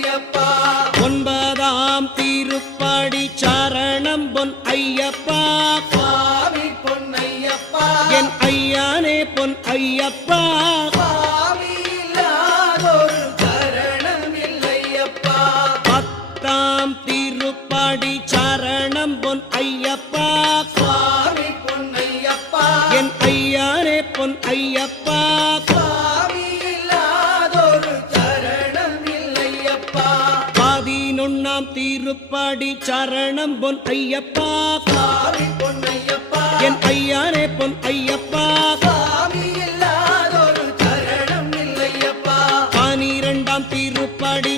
பொன்னையப்பா. ஒன்பதாம் திருப்படி சரணம் பொன் ஐயப்பா. சுவாமி பொன்னையப்பா. என் ஐயானே பொன் ஐயப்பா. சுவாமி இல்லாதொரு சரணம் இல்லையப்பா. பத்தாம் திருப்படி சரணம் பொன் ஐயப்பா. சுவாமி பொன்னையப்பா. என் ஐயானே பொன் ஐயப்பா. சுவாமி இல்லாதொரு சரணம் இல்லையப்பா. 11ஆம் திருப்படி சரணம் பொன் ஐயப்பா. சுவாமி பொன்னையப்பா. என் ஐயானே பொன் ஐயப்பா. சுவாமி இல்லாதொரு சரணம் இல்லையப்பா. 12ஆம் திருப்படி